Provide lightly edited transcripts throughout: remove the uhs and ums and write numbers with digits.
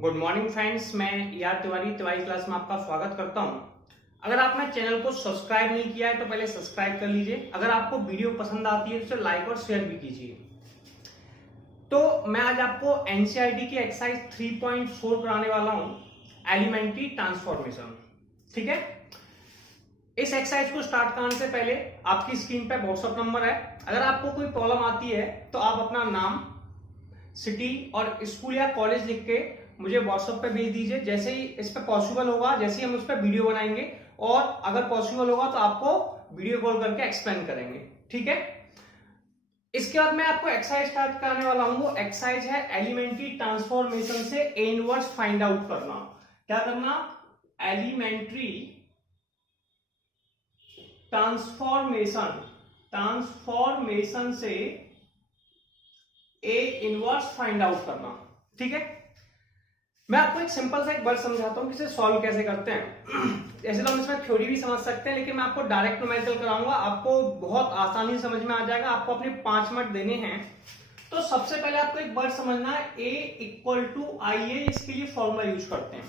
Good morning friends, मैं Tiwari class में आपका स्वागत करता हूं। अगर आपने चैनल को सब्सक्राइब नहीं किया है तो पहले सब्सक्राइब कर लीजिए। अगर आपको वीडियो पसंद आती है तो उसे लाइक और शेयर भी कीजिए। तो मैं आज आपको एनसीईआरटी की एक्सरसाइज 3.4 कराने वाला हूं, एलिमेंट्री ट्रांसफॉर्मेशन। ठीक है, इस एक्सरसाइज को स्टार्ट करने से पहले आपकी स्क्रीन पे व्हाट्सएप नंबर है। अगर आपको कोई प्रॉब्लम आती है तो आप अपना नाम, सिटी और स्कूल या कॉलेज लिख के मुझे व्हाट्सएप पे भेज दीजिए। जैसे ही इस पे पॉसिबल होगा, जैसे ही हम उस पर वीडियो बनाएंगे और अगर पॉसिबल होगा तो आपको वीडियो कॉल करके एक्सप्लेन करेंगे। ठीक है, इसके बाद मैं आपको एक्सरसाइज स्टार्ट कराने वाला हूं। वो एक्सरसाइज है एलिमेंट्री ट्रांसफॉर्मेशन से ए इनवर्स फाइंड आउट करना। क्या करना? एलिमेंट्री ट्रांसफॉर्मेशन से ए इनवर्स फाइंड आउट करना। ठीक है, मैं आपको एक सिंपल सा एक वर्ड समझाता हूं कि इसे सॉल्व कैसे करते हैं। ऐसे तो हम इसमें थ्योरी भी समझ सकते हैं, लेकिन मैं आपको डायरेक्ट न्यूमेरिकल कराऊंगा, आपको बहुत आसानी से समझ में आ जाएगा। आपको अपने 5 मिनट देने हैं। तो सबसे पहले आपको एक वर्ड समझना है, ए इक्वल टू आई ए। इसके लिए फॉर्मूला यूज करते हैं।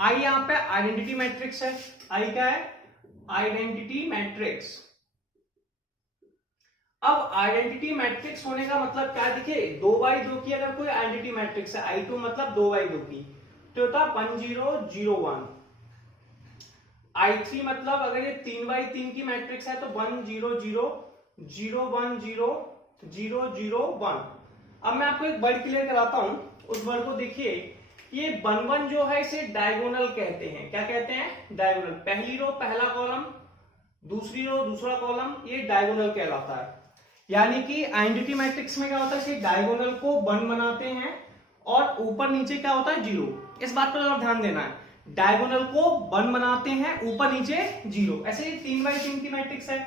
आई यहाँ पे आइडेंटिटी मैट्रिक्स है। आई क्या है? Identity matrix. अब आइडेंटिटी मैट्रिक्स होने का मतलब क्या? देखिए, 2x2 की अगर कोई आइडेंटिटी मैट्रिक्स है, I2 मतलब 2x2 की, तो होता 1 0 0 1। I3 मतलब अगर ये 3x3 की मैट्रिक्स है तो 1 0 0 0 1 0 0 0 1। अब मैं आपको एक वर्ड क्लियर कराता हूं। उस वर्ड को देखिए, ये 1 1 जो है इसे डायगोनल कहते हैं। क्या कहते हैं? डायगोनल। पहली रो पहला कॉलम, दूसरी रो दूसरा कॉलम, ये डायगोनल कहलाता है। यानी कि आइडेंटिटी मैट्रिक्स में क्या होता है कि डायगोनल को 1 बनाते हैं और ऊपर नीचे क्या होता है? 0। इस बात पर जरा ध्यान देना है। डायगोनल को 1 बनाते हैं, ऊपर नीचे 0। ऐसे ही 3x3 की मैट्रिक्स है।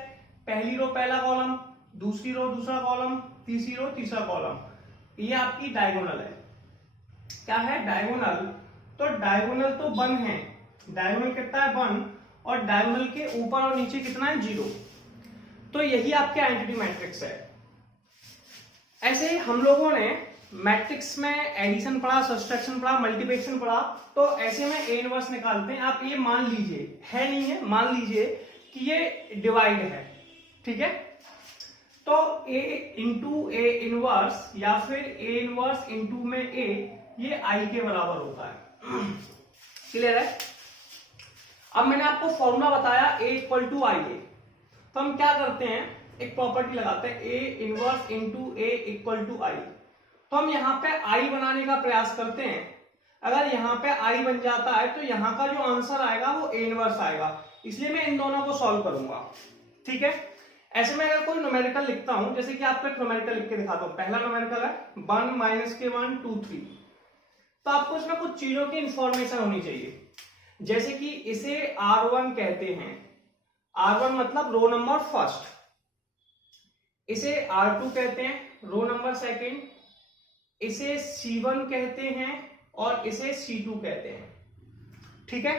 पहली रो पहला कॉलम, दूसरी रो दूसरा कॉलम, तीसरी रो तीसरा कॉलम, ये आपकी डायगोनल है। क्या है? डायगोनल। तो डायगोनल तो 1 है। डायगोनल कितना है? 1। और डायगोनल के ऊपर और नीचे कितना है? 0। तो यही आपके आइडेंटिटी मैट्रिक्स है। ऐसे हम लोगों ने मैट्रिक्स में एडिशन पढ़ा, सब्सट्रैक्शन पढ़ा, मल्टीप्लिकेशन पढ़ा। तो ऐसे में ए इनवर्स निकालते हैं। आप ये मान लीजिए, है नहीं है, मान लीजिए कि ये डिवाइड है। ठीक है, तो ए इंटू ए इनवर्स या फिर ए इनवर्स इंटू में ए, ये आई के बराबर होता है। क्लियर है? अब मैंने आपको फॉर्मूला बताया ए इक्वल टू आई ए। तो हम क्या करते हैं, एक प्रॉपर्टी लगाते हैं, A inverse into A equal to I. तो हम यहाँ पे आई बनाने का प्रयास करते हैं। अगर यहाँ पे आई बन जाता है तो यहाँ का जो आंसर आएगा वो ए इनवर्स आएगा। इसलिए मैं इन दोनों को सॉल्व करूंगा। ठीक है, ऐसे में अगर कोई न्यूमेरिकल लिखता हूं, जैसे कि आपको एक न्यूमेरिकल लिख के दिखाता हूं। पहला न्यूमेरिकल है 1 - के 1 2 3। तो आपको इसमें कुछ चीजों की इंफॉर्मेशन होनी चाहिए। जैसे कि इसे R1 कहते हैं। R1 मतलब रो नंबर फर्स्ट। इसे R2 कहते हैं, रो नंबर सेकंड। इसे C1 कहते हैं और इसे C2 कहते हैं। ठीक है,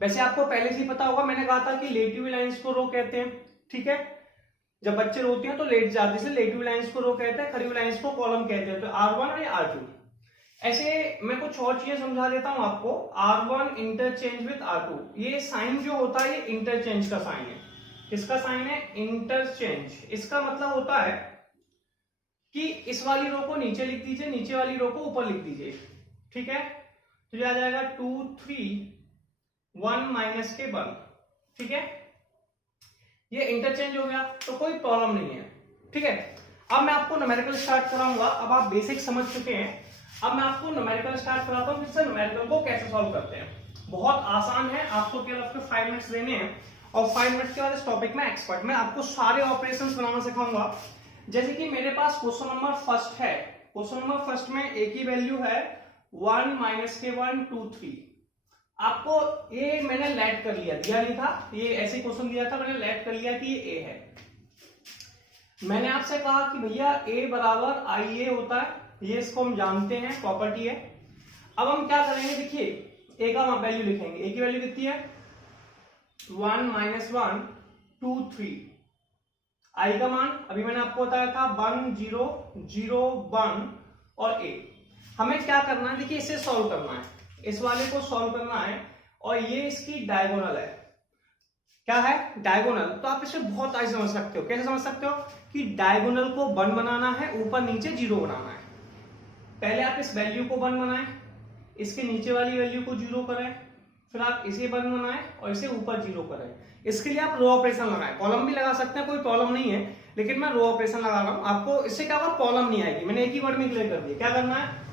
वैसे आपको पहले से ही पता होगा, मैंने कहा था कि लेटी हुई लाइंस को रो कहते हैं। ठीक है, जब बच्चे रोते हैं तो लेट जाते हैं, लेटी हुई लाइंस को रो कहते हैं, खड़ी हुई लाइंस को कॉलम कहते हैं। तो R1 और R2। ऐसे मैं कुछ और चीजें समझा देता हूं आपको। R1 इंटरचेंज विद R2, ये साइन जो होता है ये इंटरचेंज का साइन है। किसका साइन है? इंटरचेंज। इसका मतलब होता है कि इस वाली रो को नीचे लिख दीजिए, नीचे वाली रो को ऊपर लिख दीजिए। ठीक है, तो ये आ जाएगा 2 3 1 - के 1। ठीक है, ये इंटरचेंज हो गया तो कोई प्रॉब्लम नहीं है। ठीक है, अब मैं आपको न्यूमेरिकल स्टार्ट कराऊंगा। अब आप बेसिक समझ चुके हैं, अब मैं आपको न्यूमेरिकल स्टार्ट कराता हूं, जिससे न्यूमेरिकल को कैसे सॉल्व करते हैं। बहुत आसान है, आपको केवल आपके 5 मिनट्स देने हैं और 5 मिनट्स के बाद इस टॉपिक में एक्सपर्ट। मैं आपको सारे ऑपरेशंस बनाना सिखाऊंगा। जैसे कि मेरे पास क्वेश्चन नंबर फर्स्ट है। क्वेश्चन नंबर फर्स्ट में ए की वैल्यू है 1 - के 1 2 3। आपको ये मैंने लेट कर लिया, दिया नहीं था, ये ऐसे क्वेश्चन दिया था, मैंने लेट कर लिया कि ये ए है। मैंने आपसे कहा कि भैया ए बराबर आई ए होता है, ये इसको हम जानते हैं, प्रॉपर्टी है। अब हम क्या करेंगे, देखिए ए का वैल्यू लिखेंगे। ए की वैल्यू कितनी है? 1 - 1 2 3। आई का मान अभी मैंने आपको बताया था 1 0 0 1 और ए। हमें क्या करना है, देखिए इसे सॉल्व करना है, इस वाले को सॉल्व करना है, और ये इसकी डायगोनल है, क्या है, डायगोनल। तो आप इसे बहुत आसान समझ सकते हो। कैसे समझ सकते हो कि डायगोनल को 1 बनाना है, ऊपर नीचे 0 बनाना है। पहले आप इस वैल्यू को 1 बनाएं, इसके नीचे वाली वैल्यू को 0 करें, फिर आप इसे 1 बनाएं और इसे ऊपर 0 करें। इसके लिए आप रो ऑपरेशन लगाएं, कॉलम भी लगा सकते हैं, कोई प्रॉब्लम नहीं है, लेकिन मैं रो ऑपरेशन लगा रहा हूं। आपको इससे क्या होगा, प्रॉब्लम नहीं आएगी। मैंने एक ही वर्ड में क्लियर कर दिया। क्या करना है,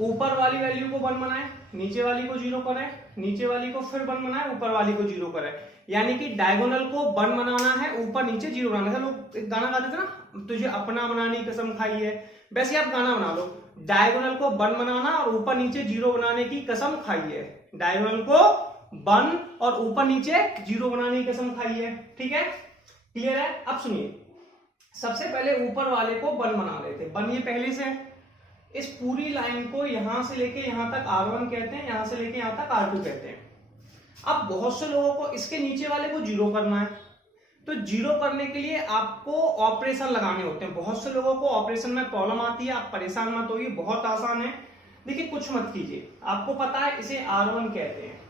ऊपर वाली वैल्यू को 1 बनाएं, नीचे वाली को 0 करें, नीचे वाली को फिर 1 बनाएं, ऊपर वाली को 0 करें। यानी कि डायगोनल को 1 बनाना है, ऊपर नीचे 0 बनाना है। लोग एक गाना गाते थे ना, तुझे अपना बनाने की कसम खाई है, वैसे आप गाना बना लो, डायगोनल को 1 बनाना और ऊपर नीचे 0 बनाने की कसम खाई है। डायगोनल को 1 और ऊपर नीचे 0 बनाने की कसम खाई है। ठीक है, क्लियर है। अब सुनिए, सबसे पहले ऊपर वाले को 1 बना लेते। 1 ये पहले से है। इस पूरी लाइन को यहां से लेके यहां तक R1 कहते हैं, यहां से लेके यहां तक R2 कहते हैं। अब बहुत से लोगों को इसके नीचे वाले को 0 करना है, तो 0 करने के लिए आपको ऑपरेशन लगाने होते हैं। बहुत से लोगों को ऑपरेशन में प्रॉब्लम आती है, आप परेशान मत होइए, बहुत आसान है। देखिए कुछ मत कीजिए, आपको पता है इसे R1 कहते हैं,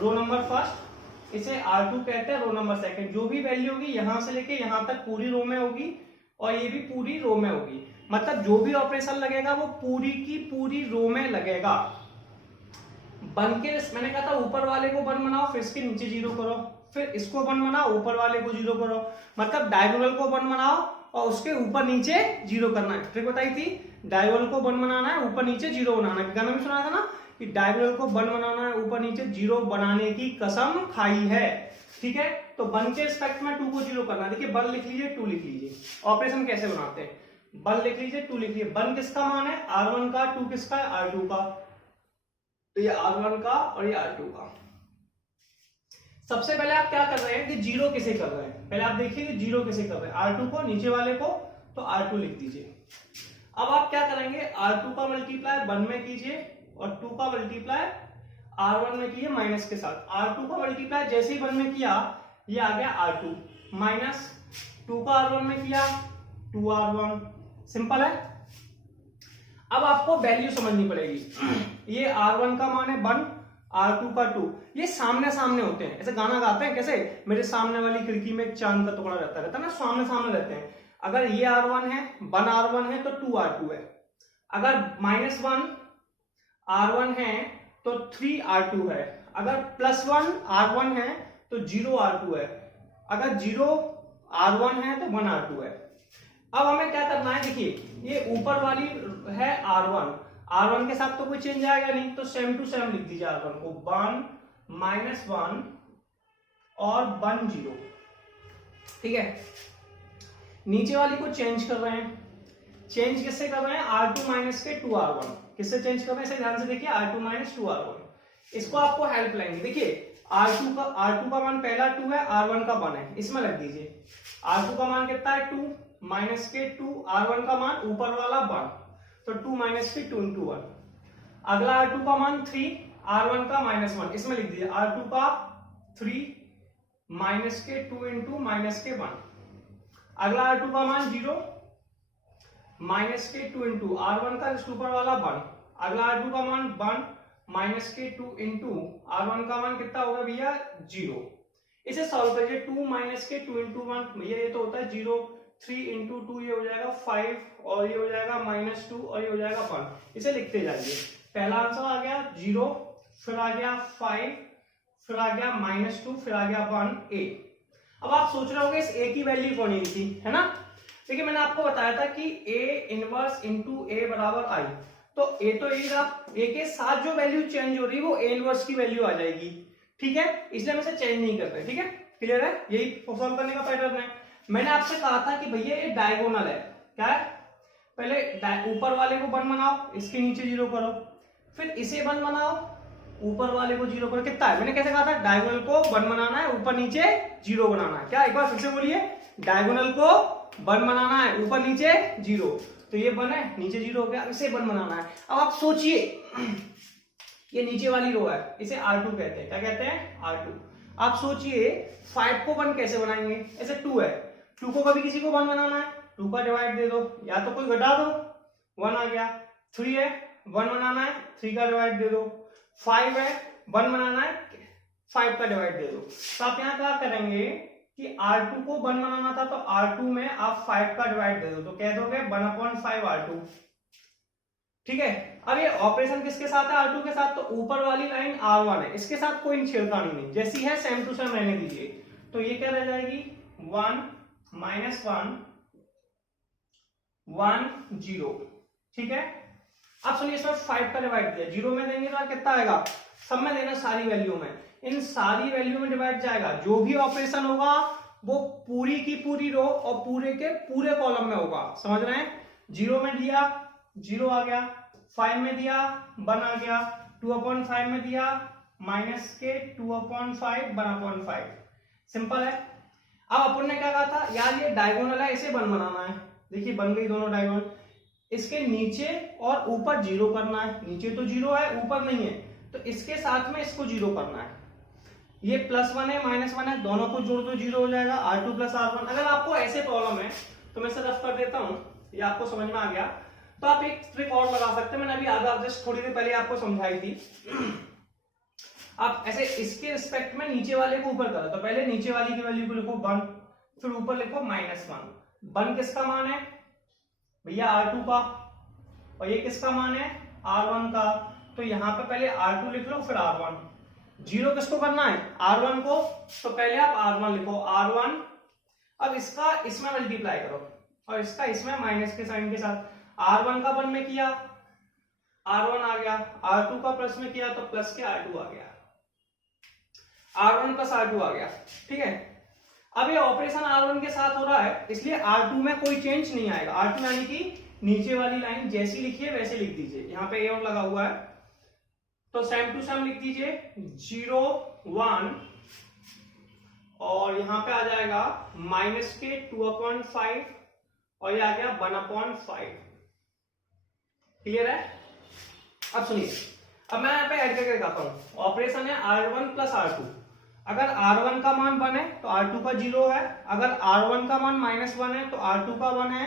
रो नंबर फर्स्ट, इसे R2 कहते हैं, रो नंबर सेकंड। जो भी वैल्यू होगी यहां से लेके यहां तक पूरी रो में होगी, और ये भी पूरी रो में होगी। मतलब जो भी ऑपरेशन लगेगा वो पूरी की पूरी रो में लगेगा। बन के मैंने कहा था ऊपर वाले को 1 बनाओ, फिर इसके नीचे 0 करो, फिर इसको 1 बनाओ, ऊपर वाले को 0 करो। मतलब डायगोनल को 1 बनाओ और उसके ऊपर नीचे 0 करना है। ट्रिक बताई थी, डायगोनल को 1 बनाना है, ऊपर नीचे 0 बनाना है। गाना भी सुना था ना कि डायगोनल को 1 बनाना है, ऊपर नीचे 0 बनाने की कसम खाई है। ठीक है, तो 1 के रिस्पेक्ट में 2 को 0 करना है। देखिए 1 लिख लीजिए, 2 लिख लीजिए। ऑपरेशन कैसे बनाते हैं, 1 लिख लीजिए, 2 लिख लीजिए। 1 किसका मान है, R1 का, 2 किसका है, R2 का। तो ये R1 का और ये R2 का। सबसे पहले आप क्या कर रहे हैं कि 0 किसे कर रहे हैं, पहले आप देखिए कि 0 किसे कर रहे हैं, R2 को, नीचे वाले को, तो R2 लिख दीजिए। अब आप क्या करेंगे, R2 का मल्टीप्लाई 1 में कीजिए और 2 का मल्टीप्लाई R1 में कीजिए माइनस के साथ। R2 का मल्टीप्लाई जैसे ही 1 में किया, ये आ गया R2, माइनस 2 का R1 में किया 2R1। सिंपल है। अब आपको वैल्यू समझनी पड़ेगी। ये R1 का मान है 1, R2 का 2, ये सामने सामने होते हैं। ऐसे गाना गाते हैं कैसे, मेरे सामने वाली खिड़की में एक चांद का टुकड़ा रहता है ना, सामने सामने रहते हैं। अगर ये R1 है, 1 R1 है तो 2 R2 है। अगर -1 R1 है तो 3 R2 है। अगर +1 R1 है तो 0 R2 है। अगर 0 R1 है तो 1 R2 है। अब हमें क्या करना है, देखिए ये ऊपर वाली है R1, R1 के साथ तो कोई चेंज आएगा नहीं, तो सेम टू सेम लिख दीजिए R1 को, 1 -1 और 1 0। ठीक है, नीचे वाली को चेंज कर रहे हैं। चेंज किससे कर रहे हैं, R2 माइनस के 2 R1। किससे चेंज कर रहे हैं, इसे ध्यान से देखिए, R2 माइनस 2 R1। इसको आपको हेल्प लेंगे। देखिए R2 का मान पहला 2 है, R1 का 1 है, इसमें लग दीजिए। R2 का मान कितना है 2, माइनस के 2, R1 का मान ऊपर वाला 1, तो 2 माइनस के 2 इंटू 1। अगला R2 का मान 3, R1 का -1, इसमें लिख दीजिए R2 का 3 माइनस के 2 इंटू माइनस के 1। अगला R2 का मान 0, माइनस के 2 इंटू R1 का ऊपर वाला 1। अगला R2 का मान 1 माइनस के 2 इंटू R1 का मान कितना होगा भैया 0। इसे सॉल्व करिए, 2 माइनस के 2 इंटू 1 भैया ये तो होता है 0, 3 इंटू 2 ये हो जाएगा 5, और ये हो जाएगा -2 और ये हो जाएगा 1। इसे लिखते जाइए। पहला आंसर आ गया 0, फिर आ गया 5, फिर आ गया -2, फिर आ गया 1 A। अब आप सोच रहे होंगे इस A की वैल्यू कौन थी, है ना। देखिए मैंने आपको बताया था कि A इनवर्स इंटू A बराबर I, तो A तो A था, A के साथ जो वैल्यू चेंज हो रही है वो A इनवर्स की वैल्यू आ जाएगी। ठीक है, इसलिए हम इसे चेंज नहीं कर रहे। ठीक है, क्लियर है, यही सॉल्व करने का पैटर्न है। मैंने आपसे कहा था कि भैया ये डायगोनल है, क्या है, पहले ऊपर वाले को 1 बनाओ, इसके नीचे 0 करो, फिर इसे 1 बनाओ, ऊपर वाले को 0 करो। कितना है, मैंने कैसे कहा था, डायगोनल को 1 बनाना है, ऊपर नीचे 0 बनाना है। क्या, एक बार फिर से बोलिए, डायगोनल को 1 बनाना है, ऊपर नीचे 0, तो ये 1 है, नीचे 0 हो गया, इसे 1 बनाना है। अब आप सोचिए, ये नीचे वाली रो है, इसे R2 कहते हैं। क्या कहते हैं, R2। आप सोचिए 5 को 1 कैसे बनाएंगे, ऐसे 2 है, 2 को कभी किसी को 1 बनाना है, 2 का डिवाइड दे दो, या तो कोई घटा दो, 1 आ गया। 3 है, 1 बनाना है 3 का डिवाइड दे दो, 5 है 1 बनाना है 5 का डिवाइड दे दो। तो आप यहाँ क्या करेंगे कि R2 को 1 बनाना था तो R2 में आप 5 का डिवाइड दे दो, तो कह दोगे 1/5 R2। ठीक है, अब ये ऑपरेशन किसके साथ है, R2 के साथ, तो ऊपर वाली लाइन R1 है, इसके साथ कोई छेड़खानी नहीं, जैसी है सेम टू सेम रहने दीजिए। तो ये क्या रह जाएगी 1 -1 1 0। ठीक है, अब सुनिए इसमें 5 का डिवाइड दिया, 0 में देंगे तो कितना आएगा, सब में देना सारी वैल्यू में, इन सारी वैल्यू में डिवाइड जाएगा, जो भी ऑपरेशन होगा वो पूरी की पूरी रो और पूरे के पूरे कॉलम में होगा, समझ रहे हैं। 0 में दिया 0 आ गया, 5 में दिया 1 आ गया, 2/5 में दिया माइनस के 2/5 1/5, सिंपल है। अब अपन ने क्या कहा था यार, ये डायगोनल है इसे 1 बनाना है, देखिए बन गई दोनों डायगोनल, इसके नीचे और ऊपर 0 करना है, नीचे तो 0 है ऊपर नहीं है, तो इसके साथ में इसको 0 करना है, ये +1 है -1 है, दोनों को जोड़ दो 0 हो जाएगा, R2 + R1। अगर आपको ऐसे प्रॉब्लम है तो मैं इसे रफ कर देता हूं, ये आपको समझ में आ गया, तो आप एक ट्रिक और लगा सकते हैं, मैंने अभी आधा जस्ट थोड़ी देर पहले आपको समझाई थी। आप ऐसे इसके रिस्पेक्ट में नीचे वाले को ऊपर करो, तो पहले नीचे वाली की वैल्यू को लिखो 1, फिर ऊपर लिखो -1। 1 किसका मान है भैया R2 का, और ये किसका मान है R1 का, तो यहां पे पहले R2 लिख लो फिर R1। 0 किसको करना है R1 को, तो पहले आप R1 लिखो R1, अब इसका इसमें मल्टीप्लाई करो और इसका इसमें माइनस के साइन के साथ, R1 का 1 में किया R1 आ गया, R2 का प्लस में किया तो प्लस के R2 आ गया, R1 + R2 आ गया। ठीक है, अब ये ऑपरेशन R1 के साथ हो रहा है इसलिए R2 में कोई चेंज नहीं आएगा, R2 यानी कि नीचे वाली लाइन जैसी लिखी है वैसे लिख दीजिए, यहाँ पे A लगा हुआ है तो सेम टू सेम लिख दीजिए 0 1, और यहां पे आ जाएगा माइनस के 2/5 और ये आ गया 1/5। क्लियर है। अब सुनिए, अब मैं यहाँ पे ऐड करके दिखाता हूं, ऑपरेशन है R1 + R2। अगर R1 का मान 1 है तो R2 का 0 है, अगर R1 का मान -1 है तो R2 का 1 है,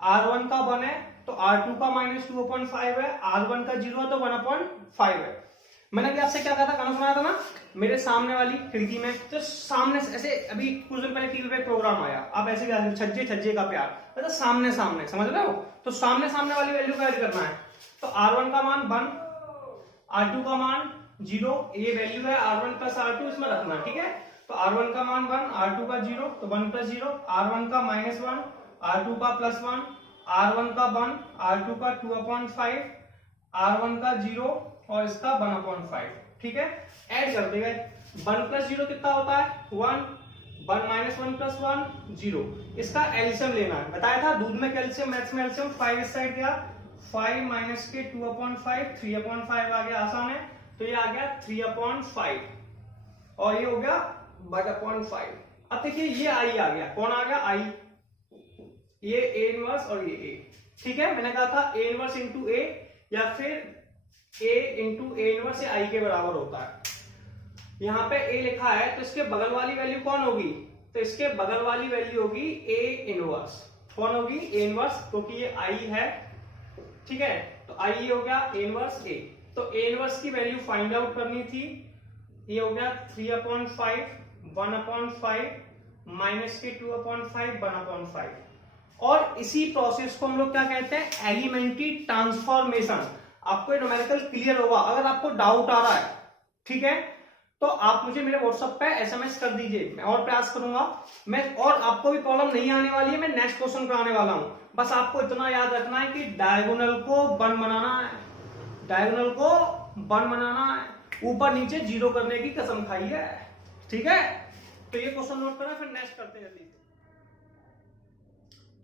R1 का 1 है तो R2 का -2/5 है, R1 का 0 है तो 1/5 है। मैंने अभी आपसे क्या कहा था, गाना सुनाया था ना मेरे सामने वाली खिड़की में, तो सामने ऐसे अभी कुछ दिन पहले टीवी पे प्रोग्राम आया, आप ऐसे छज्जे छज्जे का प्यार, मतलब सामने सामने, समझ रहे हो, तो सामने सामने वाली वैल्यू को ऐड करना है, तो R1 का मान 1, R2 का मान 0, ये वैल्यू है R1 + R2 इसमें रखना, ठीक है। तो R1 का मान 1, R2 का 0, तो 1 + 0, R1 का -1, R2 का +1, R1 का 1, R2 का 2/5, R1 का 0 और इसका 1/5। ठीक है, ऐड कर देंगे, 1 + 0 कितना होता है 1, 1 - 1 + 1 0, इसका एलसीएम लेना है, बताया था दूध में कैल्शियम मैथ्स में एलसीएम, 5 इस साइड गया, 5 - के 2/5 3/5 आ गया, आसान है, तो ये आ गया 3/5 और ये हो गया 1/5। अब देखिए ये आई आ गया, कौन आ गया आई, ये A इनवर्स और ये A। ठीक है, मैंने कहा था A इनवर्स × A या फिर A × A इनवर्स से I के बराबर होता है। यहाँ पे A लिखा है तो इसके बगल वाली वैल्यू कौन होगी, तो इसके बगल वाली वैल्यू होगी A इनवर्स, कौन होगी A इनवर्स, क्योंकि ये I है। ठीक है, तो I ये हो गया A इनवर्स A, तो A इनवर्स की वैल्यू फाइंड आउट करनी थी, ये हो गया 3/5 1/5 माइनस के 2/5 1/5, और इसी प्रोसेस को हम लोग क्या कहते हैं एलिमेंट्री ट्रांसफॉर्मेशन। आपको ये न्यूमेरिकल क्लियर होगा, अगर आपको डाउट आ रहा है ठीक है तो आप मुझे मेरे व्हाट्सएप पे SMS कर दीजिए, मैं और प्रयास करूंगा मैं, और आपको भी प्रॉब्लम नहीं आने वाली है, मैं नेक्स्ट क्वेश्चन कराने वाला हूं। बस आपको इतना याद रखना है कि डायगोनल को 1 बनाना है, डायगोनल को 1 बनाना है, ऊपर नीचे 0 करने की कसम खाई है। ठीक है, तो ये क्वेश्चन नोट करना, फिर नेक्स्ट करते हैं जल्दी से।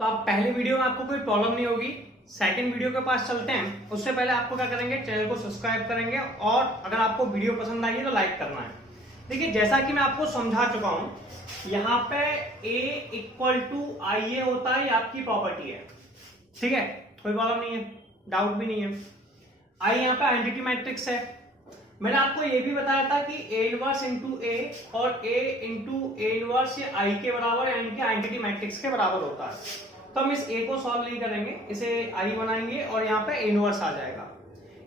तो आप पहले वीडियो में आपको कोई प्रॉब्लम नहीं होगी, सेकंड वीडियो के पास चलते हैं। उससे पहले आपको क्या करेंगे, चैनल को सब्सक्राइब करेंगे, और अगर आपको वीडियो पसंद आई है तो लाइक करना है। देखिए जैसा कि मैं आपको समझा चुका हूं, यहाँ पे A = IA होता है, ये आपकी प्रॉपर्टी है। ठीक है, कोई प्रॉब्लम नहीं है, डाउट भी नहीं है। I यहाँ पे आइडेंटिटी मैट्रिक्स है। मैंने आपको ये भी बताया था कि A इनवर्स × A और A × A इनवर्स ये I के बराबर यानी कि आइडेंटिटी मैट्रिक्स के बराबर होता है। तो हम इस A को सॉल्व नहीं करेंगे, इसे I बनाएंगे और यहाँ पे A इनवर्स आ जाएगा।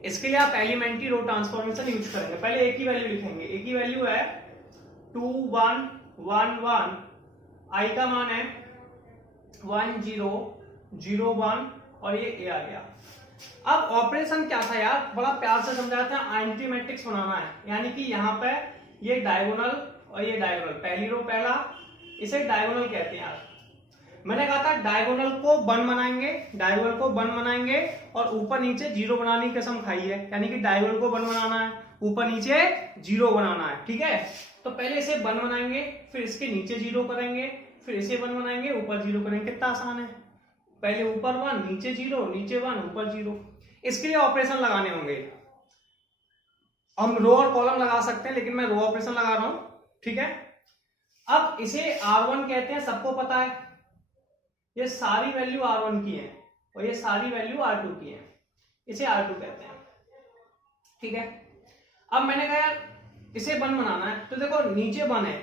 इसके लिए आप एलिमेंट्री रो ट्रांसफॉर्मेशन यूज करेंगे। पहले ए की वैल्यू लिखेंगे, ए की वैल्यू है 2 1 1 1, आई का मान है 1 0 0 1 और ये ए आ गया। अब ऑपरेशन क्या था यार, बड़ा प्यार से समझाते हैं, आइडेंटिटी मैट्रिक्स बनाना है, यानी कि यहाँ पे ये डायगोनल और ये डायगोनल, पहली रो पहला, इसे डायगोनल कहते हैं यार। मैंने कहा था डायगोनल को 1 बनाएंगे, डायगोनल को 1 बनाएंगे और ऊपर नीचे 0 बनाने की कसम खाई है, यानी कि डायगोनल को 1 बनाना है, ऊपर नीचे 0 बनाना है, ठीक है। तो पहले इसे 1 बनाएंगे, फिर इसके नीचे 0 करेंगे, फिर इसे 1 बनाएंगे, ऊपर 0 करेंगे। कितना आसान है, पहले ऊपर 1 नीचे 0, नीचे 1 ऊपर 0। इसके लिए ऑपरेशन लगाने होंगे, हम रो और कॉलम लगा सकते हैं, लेकिन मैं रो ऑपरेशन लगा रहा हूं, ठीक है। अब इसे R1 कहते हैं, सबको पता है, ये सारी वैल्यू R1 की है और ये सारी वैल्यू R2 की है, इसे R2 कहते हैं, ठीक है। अब मैंने कहा इसे 1 बनाना है, तो देखो नीचे 1 है,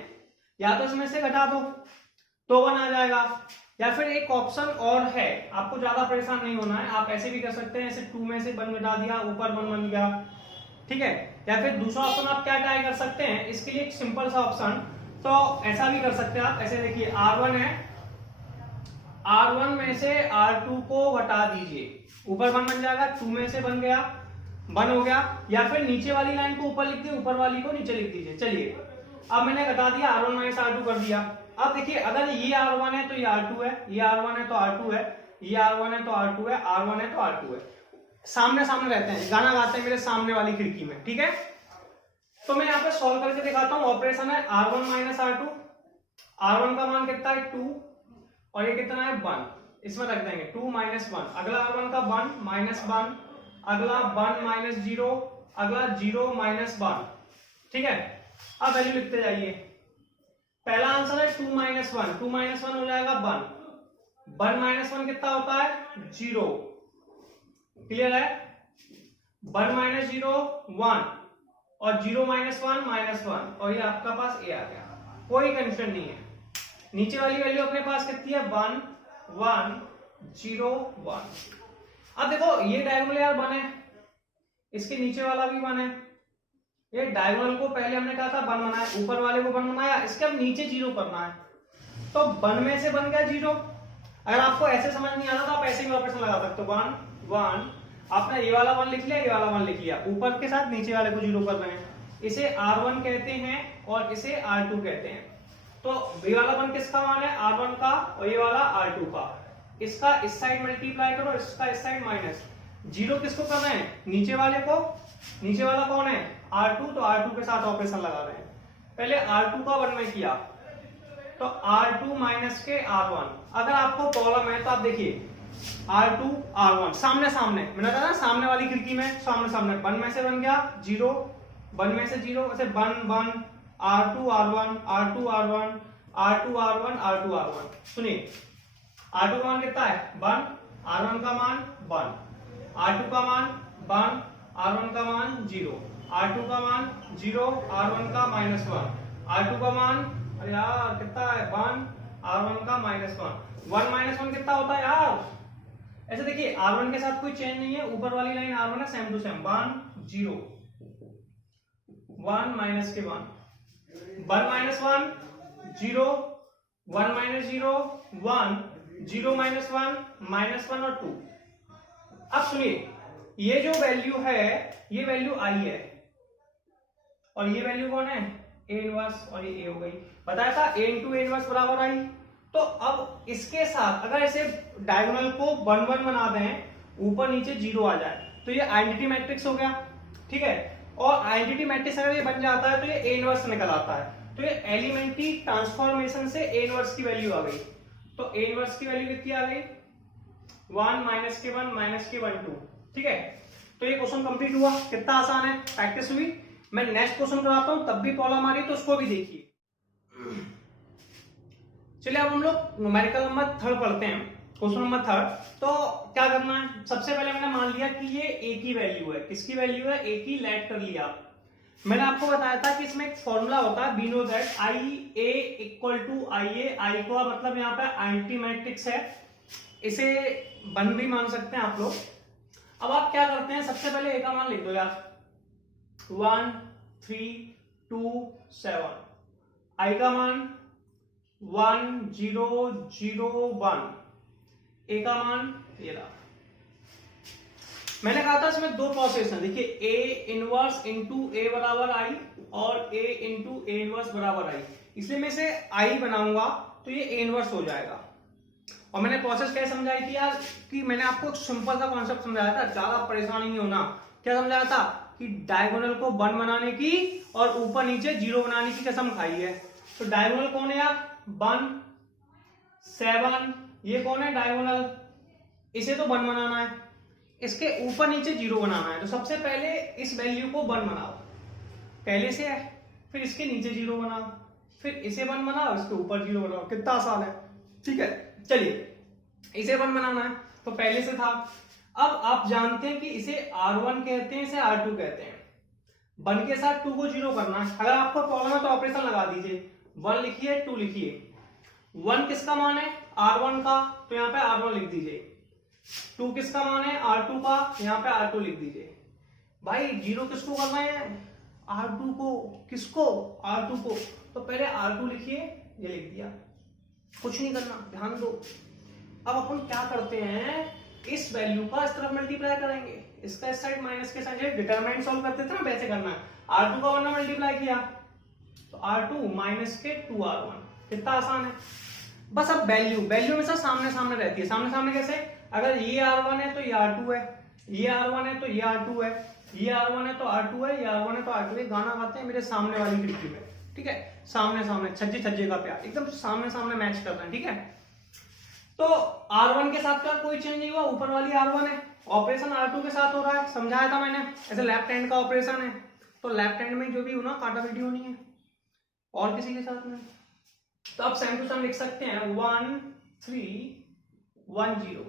या तो इसमें से घटा दो तो 1 आ जाएगा, या फिर एक ऑप्शन और है, आपको ज्यादा परेशान नहीं होना है, आप ऐसे भी कर सकते हैं, ऐसे 2 में से 1 घटा दिया, ऊपर 1 बन गया, ठीक है। या फिर दूसरा ऑप्शन आप क्या ट्राई कर सकते हैं, इसके लिए एक सिंपल सा ऑप्शन, तो ऐसा भी कर सकते हैं आप, ऐसे देखिए R1 है, R1 में से R2 को घटा दीजिए, ऊपर 1 बन जाएगा, 2 में से बन गया 1 हो गया, या फिर नीचे वाली लाइन को ऊपर लिख दिए, ऊपर वाली को नीचे लिख दीजिए। चलिए अब मैंने घटा दिया, R1 माइनस R2 कर दिया। अब देखिए अगर ये R1 है तो ये R2 है, ये R1 है तो R2 है, ये R1 है तो R2 है, R1 है तो R2 है, सामने सामने रहते हैं, गाना गाते हैं मेरे सामने वाली खिड़की में, ठीक है। तो मैं यहाँ पे सॉल्व करके दिखाता हूँ। ऑपरेशन है R1 माइनस R2, R1 का मान कितना है 2 और ये कितना है 1, इसमें रख देंगे 2 माइनस 1, अगला R1 का 1 माइनस 1, अगला 1 माइनस 0, अगला 0 माइनस 1, ठीक है। अब वैल्यू लिखते जाइए, पहला आंसर है 2 माइनस 1, 2 माइनस 1 हो जाएगा 1, 1 माइनस 1 कितना होता है 0, क्लियर है। 1 माइनस 0 1 और 0 माइनस 1 माइनस 1, और ये आपका पास ए आ गया, कोई कंफ्यूजन नहीं है। नीचे वाली वैल्यू अपने पास कितनी है 1 1 0 1। अब देखो ये डायगोनल यार 1 है, इसके नीचे वाला भी 1 है, ये डायगोनल को पहले हमने कहा था 1 बनाया, ऊपर वाले को 1 बनाया, इसके अब नीचे 0 करना है, तो 1 में से बन गया 0। अगर आपको ऐसे समझ नहीं आता तो आप ऐसे भी ऑपरेशन लगा सकते हो, 1 1, आपने ये वाला 1 लिख लिया, ये वाला 1 लिख लिया, ऊपर के साथ नीचे वाले को 0 कर रहे हैं, इसे R1 कहते हैं और इसे R2 कहते हैं। तो ये वाला 1 किसका मान है R1 का, और ये वाला R2 का, इसका इस साइड मल्टीप्लाई करो, इसका इस साइड माइनस, 0 किसको कर रहे हैं नीचे वाले को, नीचे वाला कौन है R2, तो R2 के साथ ऑपरेशन लगा रहे हैं। पहले R2 का 1 में किया तो R2 माइनस के R1, अगर आपको प्रॉब्लम है तो आप देखिए R2 R1 सामने सामने, मैंने कहा ना सामने वाली खिड़की में सामने सामने, 1 में से बन गया 0, 1 में से 0, ऐसे 1 1 R2 R1 R2 R1 R2 R1 R2 R1। सुनिए R2 का मान कितना है 1, R1 का मान 1, R2 का मान 1, R1 का मान 0, R2 का मान 0, R1 का माइनस 1, R2 का मान अरे यार कितना है 1, R1 का माइनस 1, 1 माइनस 1 कितना होता है यार, ऐसे देखिए R1 के साथ कोई चेंज नहीं है, ऊपर वाली लाइन R1 है सेम टू सेम, 1 0 1 माइनस के 1, 1 माइनस 1 0, 1 माइनस 0 1, 0 माइनस 1 माइनस 1 और 2। अब सुनिए ये जो वैल्यू है ये वैल्यू आई है और ये वैल्यू कौन है ए इनवर्स, और ये ए हो गई, बताया था a इंटू ए इनवर्स बराबर आई। तो अब इसके साथ अगर ऐसे डायगोनल को 1 1 बना दें, ऊपर नीचे 0 आ जाए, तो ये आइडेंटिटी मैट्रिक्स हो गया, ठीक है। और आइडेंटिटी मैट्रिक्स अगर ये बन जाता है तो ये ए इनवर्स निकल आता है, तो ये एलिमेंट्री ट्रांसफॉर्मेशन से ए इनवर्स की वैल्यू आ गई। तो ए इनवर्स की वैल्यू कितनी आ गई 1 माइनस के 1 माइनस के 1 2, ठीक है। तो ये क्वेश्चन कंप्लीट हुआ, कितना आसान है, प्रैक्टिस हुई। मैं नेक्स्ट क्वेश्चन कराता हूं, तब भी प्रॉब्लम आ रही तो उसको भी देखिए। चलिए अब हम लोग न्यूमेरिकल नंबर 3 पढ़ते हैं, क्वेश्चन नंबर 3। तो क्या करना है, सबसे पहले मैंने मान लिया कि ये ए की वैल्यू है, किसकी वैल्यू है ए की, लेट कर लिया। मैंने आपको बताया था कि इसमें एक फॉर्मूला होता है, we know that I A equal to I A, I को मतलब यहाँ पे आइडेंटिटी मैट्रिक्स है, इसे 1 भी मान सकते हैं आप लोग। अब आप क्या करते हैं, सबसे पहले ए का मान लिख दो यार, 1 3 2 7, आई का मान 1 0 0 1, ए का मान ये रहा। मैंने कहा था इसमें दो प्रोसेस है, देखिए ए इनवर्स इंटू ए बराबर आई और ए इंटू ए इनवर्स बराबर आई, इसलिए मैं इसे आई बनाऊंगा तो ये ए इनवर्स हो जाएगा। और मैंने प्रोसेस क्या समझाई थी यार, कि मैंने आपको एक सिंपल सा कॉन्सेप्ट समझाया था, ज्यादा परेशानी नहीं होना। क्या समझाया था कि डायगोनल को 1 बनाने की और ऊपर नीचे 0 बनाने की कसम खाई है। तो डायगोनल कौन है यार, 1 7, ये कौन है डायगोनल, इसे तो 1 बनाना है, इसके ऊपर नीचे 0 बनाना है। तो सबसे पहले इस वैल्यू को 1 बनाओ, पहले से है, फिर इसके नीचे 0 बनाओ, फिर इसे 1 बनाओ, इसके ऊपर 0 बनाओ। कितना आसान है, ठीक है। चलिए इसे 1 बनाना है तो पहले से था। अब आप जानते हैं कि इसे R1 कहते हैं, इसे R2 कहते हैं। 1 के साथ 2 को 0 करना है। अगर आपको प्रॉब्लम है तो ऑपरेशन लगा दीजिए, 1 लिखिए 2 लिखिए। 1 किसका मान है, R1 का, तो यहाँ पे R1 लिख दीजिए। 2 किसका मान है, R2 का, यहाँ पे R2 लिख दीजिए। भाई 0 किसको कर रहे हैं, R2 को। किसको, R2 को। तो पहले R2 लिखिए, ये लिख दिया, कुछ नहीं करना, ध्यान दो। अब अपन क्या करते हैं, इस वैल्यू का इस तरफ मल्टीप्लाई करेंगे, इसका इस साइड माइनस के साइड, डिटरमिनेंट सॉल्व करते थे ना, वैसे करना है। R2 का 1 मल्टीप्लाई किया तो R2 माइनस के 2R1, कितना आसान है। बस अब वैल्यू में से सामने सामने रहती है। सामने सामने कैसे, अगर ये R1 है तो ये R2 है, ये R1 है तो ये R2 है, ये R1 है तो R2 है, ये R1 है तो R2 है। गाना गाते हैं मेरे सामने वाली खिड़की में, ठीक है, सामने सामने, छज्जे छज्जे का प्यार, एकदम सामने सामने मैच कर रहे हैं, ठीक है। तो R1 के साथ का कोई चेंज नहीं हुआ, ऊपर वाली R1 है। ऑपरेशन R2 के साथ हो रहा है, समझाया था मैंने, ऐसे लेफ्ट हैंड का ऑपरेशन है तो लेफ्ट हैंड में जो भी हो ना, काटा पीटी होनी है, और किसी के साथ में। तो आप सेम टू सेम लिख सकते हैं 1 3 1 0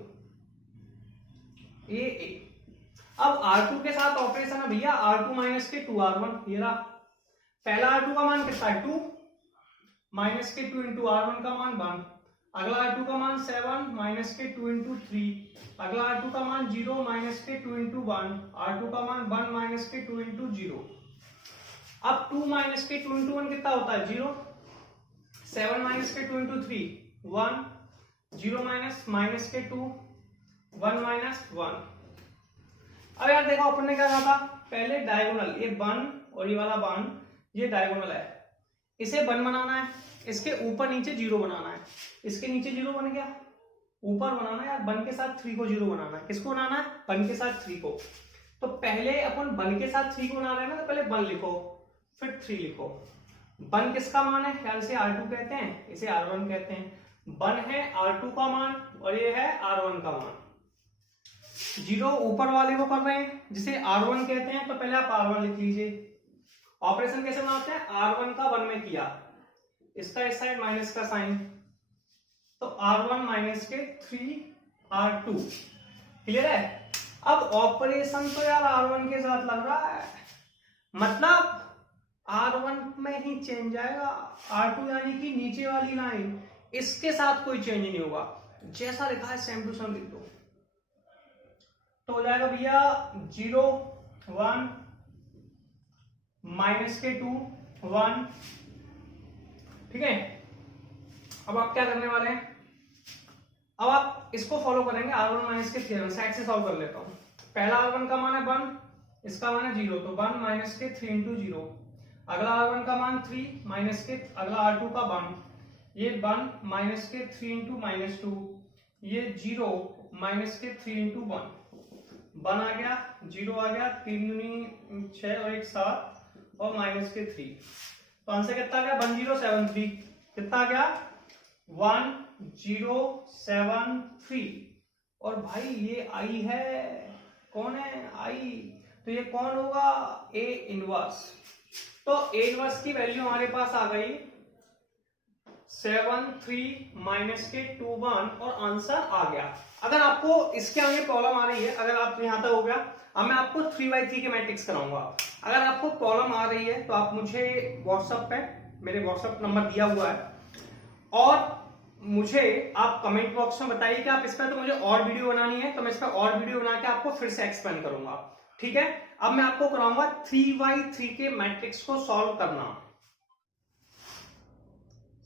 ए। अब R2 के साथ ऑपरेशन है भैया, R2 माइनस के 2R1, ये रहा। पहला R2 का मान कितना है, 2, माइनस के 2 इंटू R1 का मान 1। अगला R2 का मान 7 माइनस के 2 इंटू 3। अगला R2 का मान 0 माइनस के 2 इंटू 1। R2 का मान 1 माइनस के 2 इंटू 0। अब 2 माइनस के 2 इंटू 1 कितना होता है, 0। 7 माइनस के 2 इंटू 3 1। 0 माइनस के 2 1 माइनस 1। अब यार देखो अपन ने क्या कहा था, पहले डायगोनल, ये 1 और ये वाला 1, ये डायगोनल है, इसे 1 बनाना है, इसके ऊपर नीचे 0 बनाना है। इसके नीचे 0 बन गया, ऊपर बनाना है यार 1 के साथ 3 को 0 बनाना है। किसको बनाना है, 1 के साथ 3 को। तो पहले अपन 1 के साथ 3 को बना रहे हैं ना, तो पहले 1 लिखो फिर 3 लिखो। 1 किसका मान है, ख्याल से R2 कहते हैं, इसे R1 कहते हैं। 1 है R2 का मान और ये है R1 का मान। 0 ऊपर वाले को कर रहे हैं जिसे R1 कहते हैं, तो पहले आप R1 लिख लीजिए। ऑपरेशन कैसे बनाते हैं, R1 का 1 में किया, इसका इस साइड माइनस का साइन, तो R1 माइनस के 3R2, क्लियर है। अब ऑपरेशन तो यार R1 के साथ लग रहा है, मतलब R1 में ही चेंज आएगा, R2 यानी कि नीचे वाली लाइन, इसके साथ कोई चेंज नहीं होगा, जैसा लिखा है सेम टू सेम लिख दो। तो हो जाएगा भैया 0 1 माइनस के 2 1, ठीक है। अब आप क्या करने वाले हैं, अब आप इसको फॉलो करेंगे, R1 माइनस के थ्योरम, साइड से सॉल्व कर लेता हूं। पहला R1 का मान है 1, इसका मान है 0, तो 1 माइनस के 3 इंटू 0। अगला R1 का मान 3 माइनस के, अगला R2 का 1, ये 1 माइनस के 3 इंटू माइनस 2, ये 0 माइनस के 3 इंटू 1। 1 आ गया, 0 आ गया, 3 दूनी 6 और 1 7 और माइनस के 3, तो आंसर कितना आ गया 1073। कितना आ गया 1073। और भाई ये आई है, कौन है आई, तो ये कौन होगा, ए इनवर्स। तो ए इनवर्स की वैल्यू हमारे पास आ गई 73 माइनस के 21 और आंसर आ गया। अगर आपको इसके आगे प्रॉब्लम आ रही है, अगर आप यहां तक हो गया, अब मैं आपको 3x3 के मैट्रिक्स कराऊंगा। अगर आपको प्रॉब्लम आ रही है तो आप मुझे व्हाट्सएप पे, मेरे व्हाट्सएप नंबर दिया हुआ है, और मुझे आप कमेंट बॉक्स में बताइए कि आप इस पर, तो मुझे और वीडियो बनानी है तो मैं इस पर और वीडियो बना के आपको फिर से एक्सप्लेन करूंगा। ठीक है, अब मैं आपको कराऊंगा 3x3 के मैट्रिक्स को सॉल्व करना।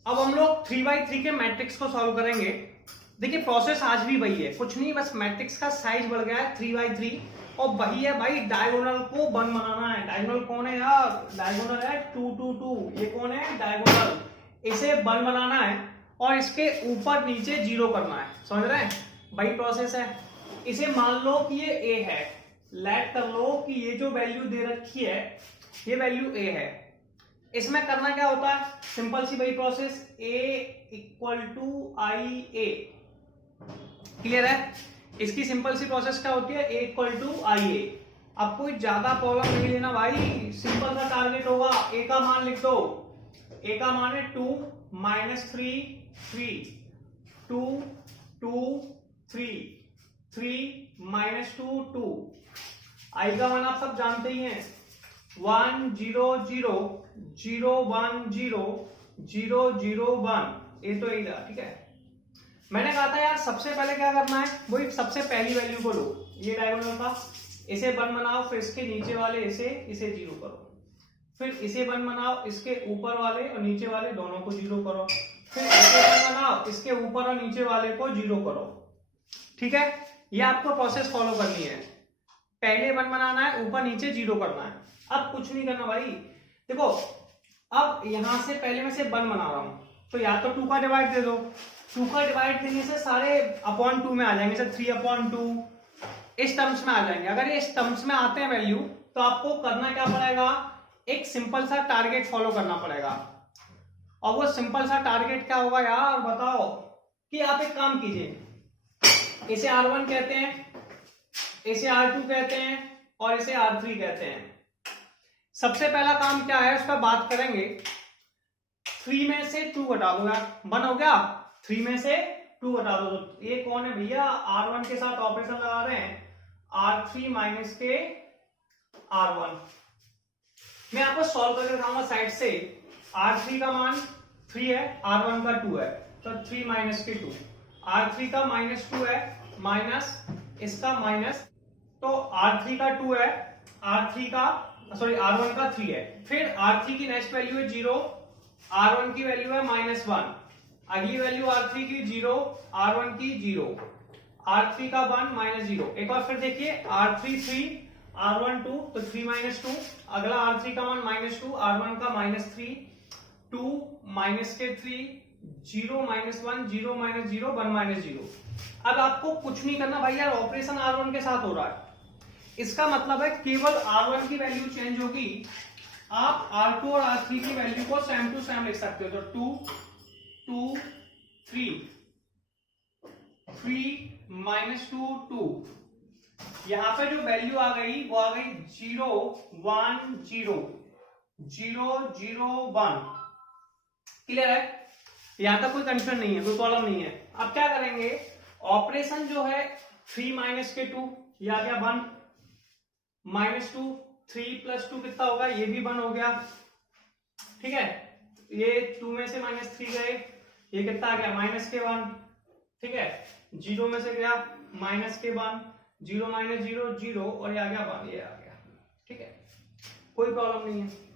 अब हम लोग 3x3 के मैट्रिक्स को सॉल्व करेंगे। देखिए प्रोसेस आज भी वही है, कुछ नहीं, बस मैट्रिक्स का साइज बढ़ गया है 3x3 और वही है भाई, डायगोनल को 1 बनाना है। डायगोनल कौन है यार? डायगोनल है 2 2 2। ये कौन है? डायगोनल। इसे 1 बनाना है और इसके ऊपर नीचे 0 करना है। समझ रहे हैं? वही प्रोसेस है। इसे मान लो कि ये a है, लेट कर लो कि ये जो वैल्यू दे रखी है ये वैल्यू a है। इसमें करना क्या होता है? सिंपल सी वही process, a equal to I a. Clear है? इसकी सिंपल सी प्रोसेस क्या होती है? a equal to I a. अब कोई ज्यादा प्रॉब्लम नहीं लेना भाई, सिंपल सा टारगेट होगा। a का मान लिख दो, a का मान है 2 -3 3 2 2 3 3 -2 2। i का मान आप सब जानते ही हैं, 1 0 0 0 1 0 0 0 1। ये तो यही था। ठीक है, मैंने कहा था यार सबसे पहले क्या करना है, वही सबसे पहली वैल्यू को लो, ये डायगोनल का, इसे 1 बनाओ, फिर इसके नीचे वाले इसे 0 करो, फिर इसे 1 बनाओ, इसके ऊपर वाले और नीचे वाले दोनों को 0 करो, फिर इसे 1 बनाओ, इसके ऊपर और नीचे वाले को 0 करो। ठीक है, ये आपको प्रोसेस फॉलो करनी है। पहले 1 बनाना है, ऊपर नीचे 0 करना है। अब कुछ नहीं करना भाई, देखो अब यहां से पहले मैं से 1 बना रहा हूं, तो या तो 2 का डिवाइड दे दो, 2 का डिवाइड देने से सारे अपॉन 2 में आ जाएंगे, जैसे 3/2 इस टर्म्स में आ जाएंगे। अगर ये इस टर्म्स में आते हैं वैल्यू, तो आपको करना क्या पड़ेगा? एक सिंपल सा टारगेट फॉलो करना पड़ेगा। और वो सिंपल सा टारगेट क्या होगा यार बताओ? कि आप एक काम कीजिए, इसे R1 कहते हैं, इसे R2 कहते हैं और इसे R3 कहते हैं। सबसे पहला काम क्या है उस पर बात करेंगे। 3 में से 2 घटा दो यार, 1 हो गया, 3 में से 2 घटा दो। तो ये कौन है भैया? R1 के साथ ऑपरेशन लगा रहे हैं, R3 माइनस के R1। मैं आपको सॉल्व करके दिखाऊंगा साइड से। R3 का मान 3 है, R1 का 2 है, तो 3 माइनस के 2। R3 का -2 है, माइनस इसका माइनस, तो R3 का 2 है, R1 का 3 है। फिर R3 की नेक्स्ट वैल्यू है 0, R1 की वैल्यू है -1, अगली वैल्यू R3 की 0, R1 की 0, R3 का 1 -0। एक बार फिर देखिए, R3 3, R1 2, तो 3 -2, अगला R3 का मान -2, R1 का -3, 2 माइनस के 3, 0 -1, 0 -0, 1 -0। अब आपको कुछ नहीं करना भाई यार, ऑपरेशन R1 के साथ हो रहा है। इसका मतलब है केवल R1 की वैल्यू चेंज होगी, आप R2 और R3 की वैल्यू को सेम टू सेम लिख सकते हो। तो 2 2 3 3 -2 2। यहां पे जो वैल्यू आ गई वो आ गई 0 1 0 0 0 1। क्लियर है? यहां तक कोई कंफ्यूजन नहीं है, कोई प्रॉब्लम नहीं है। अब क्या करेंगे, ऑपरेशन जो है 3 माइनस के 2, ये आ गया 1, -2, 3 + 2 कितना होगा? ये भी 1 हो गया। ठीक है, ये 2 में से -3 गए, ये कितना आ गया? -1। ठीक है, 0 में से गया -1, 0 -0 0 और ये आ गया 1, ये आ गया। ठीक है, कोई प्रॉब्लम नहीं है।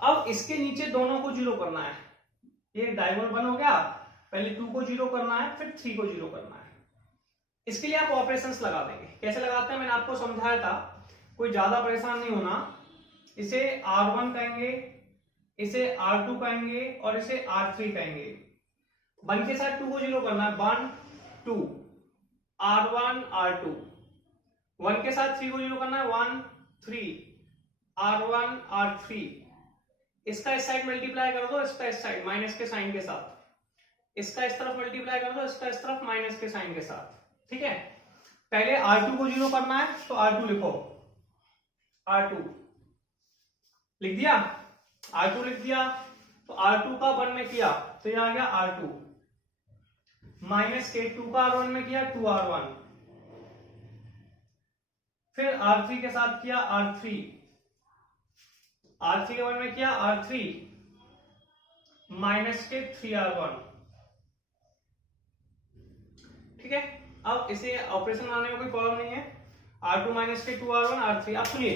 अब इसके नीचे दोनों को 0 करना है। ये डायगोनल 1 हो गया, पहले 2 को 0 करना है, फिर 3 को 0 करना है। इसके लिए आप ऑपरेशंस लगा देंगे। कैसे लगाते हैं मैंने आपको समझाया था, कोई ज्यादा परेशान नहीं होना। इसे R1 कहेंगे, इसे R2 कहेंगे और इसे R3 कहेंगे। 1 के साथ 2 को 0 करना है, 1 2 R1 R2। 1 के साथ 3 को 0 करना है, 1 3 R1 R3। इसका इस साइड मल्टीप्लाई कर दो, इसका इस साइड माइनस के साइन के साथ, इसका इस तरफ मल्टीप्लाई कर दो, इसका इस तरफ माइनस के साइन के साथ। ठीक है, पहले R2 को 0 करना है तो R2 लिखो, R2 लिख दिया, R2 लिख दिया। तो R2 का 1 में किया तो ये आ गया R2, माइनस के 2 का R1 में किया 2R1, फिर R3 के साथ किया R3, R3 के 1 में किया R3, माइनस के 3R1, ठीक है, अब इसे ऑपरेशन बनाने में कोई प्रॉब्लम नहीं है। R2 माइनस के 2R1 R3। अब सुनिए,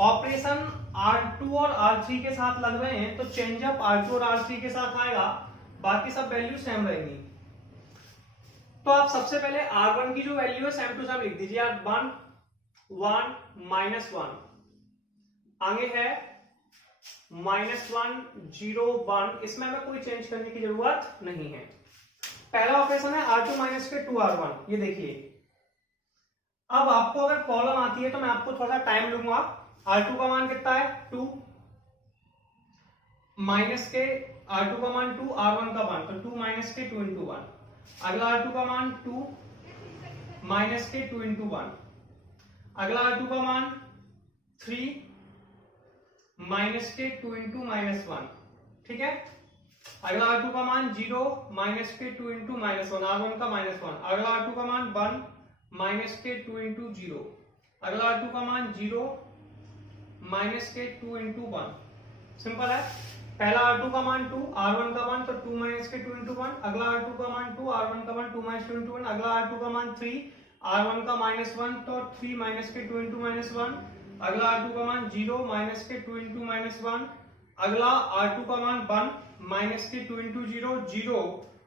ऑपरेशन R2 और R3 के साथ लग रहे हैं तो चेंज अप R2 और R3 के साथ आएगा, बाकी सब वैल्यू सेम रहेंगी। तो आप सबसे पहले R1 की जो वैल्यू है सेम टू सेम लिख दीजिए, 1 1 -1, आगे है -1 0 1, इसमें हमें कोई चेंज करने की जरूरत नहीं है। पहला ऑपरेशन है R2 माइनस के 2R1, ये देखिए। अब आपको अगर प्रॉब्लम आती है तो मैं आपको थोड़ा सा टाइम लूंगा। R2 का मान कितना है 2, माइनस के R2 का मान 2, R1 का मान, तो 2 माइनस के 2 इंटू 1। अगला R2 का मान 2 माइनस के 2 इंटू 1। अगला R2 का मान 3 माइनस के 2 इंटू -1, ठीक है। अगला R2 का मान 0 माइनस के 2 इंटू -1, R1 का -1। अगला R2 का मान 1 माइनस के 2 इंटू 0। अगला R2 का मान 0 माइनस के 2 इंटू 1। सिंपल है। पहला R2 का मान 2, R1 का मान तो 2 माइनस के 2 इंटू 1। अगला R2 का मान 2, R1 का मान 2 माइनस 2 इंटू 1। अगला R2 का मान 3, R1 का -1 तो 3 माइनस के 2 इंटू -1। अगला R2 का मान 0 माइनस के 2 इंटू -1। अगला R2 का मान 1 माइनस के 2 इंटू 0, 0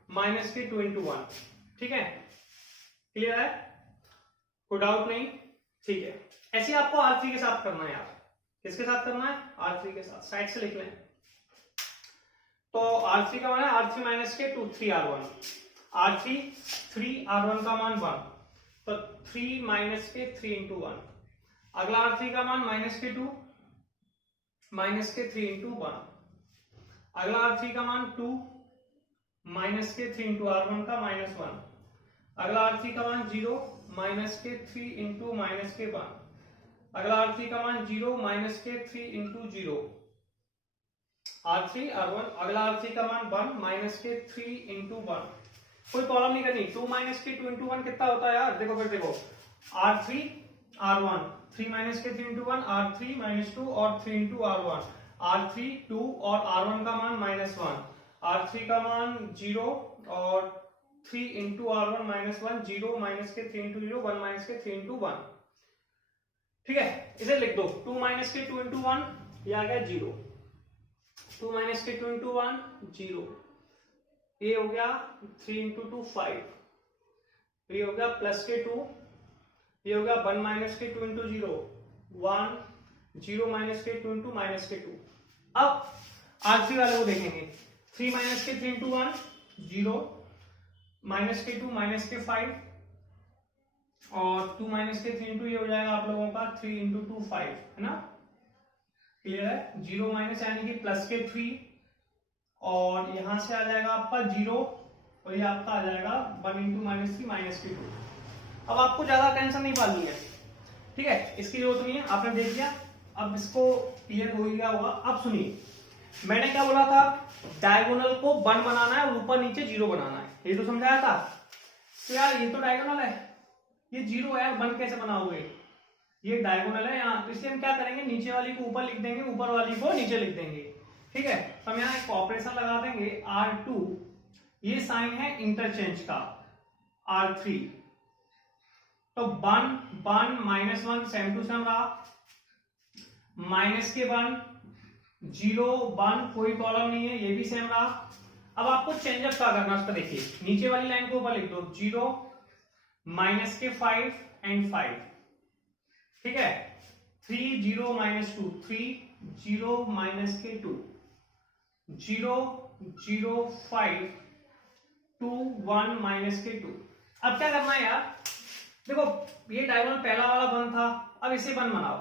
माइनस के 2 इंटू 1। ठीक है, क्लियर है, कोई डाउट नहीं? ठीक है, ऐसे आपको R3 के साथ करना है यार। किसके साथ करना है? R3 के साथ। साइड से लिख लें। तो R3 का मान है R3 माइनस के 2 3R1, R3 3R1 का मान 1, तो 3 माइनस के 3 इंटू 1। अगला R3 का मान माइनस के 2 माइनस के 3 इंटू 1। अगला R3 का मान 2 माइनस के 3 इंटू R1 का -1। अगला R3 का मान 0 माइनस के 3 इंटू माइनस के 1। अगला R3 का मान 0 माइनस के 3 इंटू 0, R3 R1। अगला R3 का मान 1 माइनस के 3 इंटू 1। कोई प्रॉब्लम नहीं करनी। 2 माइनस के 2 इंटू 1 कितना होता है यार? देखो फिर देखो, R3 R1, 3 माइनस के 3 इंटू 1, R3 -2 और 3 इंटू R1, R3 2 और R1 का मान -1, R3 का मान 0 और 3 इंटू R1 -1, 0 माइनस के 3 इंटू 0, 1 माइनस के 3 इंटू 1। ठीक है, इसे लिख दो। 2 माइनस के 2 इंटू 1, ये आ गया 0। 2 माइनस के 2 इंटू 1 0, ये हो गया 3 इंटू 2 5, ये हो गया प्लस के 2, ये हो गया 1 माइनस के 2 इंटू 0 1, 0 माइनस के 2 इंटू -2। अब R3 वाले को देखेंगे। 3 माइनस के 3 इंटू 1 0, माइनस के 2 माइनस के 5 और 2 माइनस के 3 इंटू ये हो जाएगा आप लोगों का 3 इंटू 2 5, है ना? क्लियर है। 0 माइनस यानी कि प्लस के 3 और यहां से आ जाएगा आपका 0 और ये आपका आ जाएगा 1 इंटू -3 माइनस के 2। अब आपको ज्यादा टेंशन नहीं पालनी है, ठीक है, इसकी जरूरत नहीं है, आपने देख लिया। अब इसको क्लियर हो गया होगा। अब सुनिए, मैंने क्या बोला था? डायगोनल को 1 बनाना है और ऊपर नीचे 0 बनाना है, ये तो समझाया था। तो यार ये तो डायगोनल है, ये 0 है, 1 कैसे बनाओगे? ये डायगोनल है यहाँ, तो इसलिए हम क्या करेंगे, नीचे वाली को ऊपर लिख देंगे, ऊपर वाली को नीचे लिख देंगे। ठीक है, तो हम यहाँ एक ऑपरेशन लगा देंगे R2, ये साइन है इंटरचेंज का, R3 तो 1 1 -1 सेम टू सेम रहा, माइनस के 1 0 1 कोई प्रॉब्लम नहीं है, ये भी सेम रहा। अब आपको चेंजअप क्या करना है उसका देखिए, नीचे वाली लाइन को ऊपर लिख दो, 0 माइनस के 5 एंड 5, ठीक है। 3 0 -2 3 0 माइनस के 2 0 0 5 2 1 माइनस के 2। अब क्या करना है यार, देखो ये डायगोनल पहला वाला 1 था, अब इसे 1 बनाओ